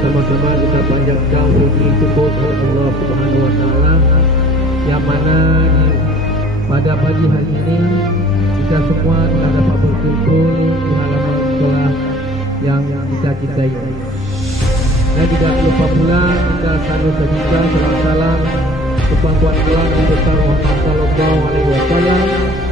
Sama-sama kita panjatkan puji syukur kepada Allah Subhanahu wa taala yang mana pada pagi hari ini kita semua telah dapat berkumpul di halaman sekolah yang kita cintai. Dan tidak lupa pula kita selalu sajikan salam-salam kepada Tuhan Yang Besar Muhammad sallallahu alaihi wasallam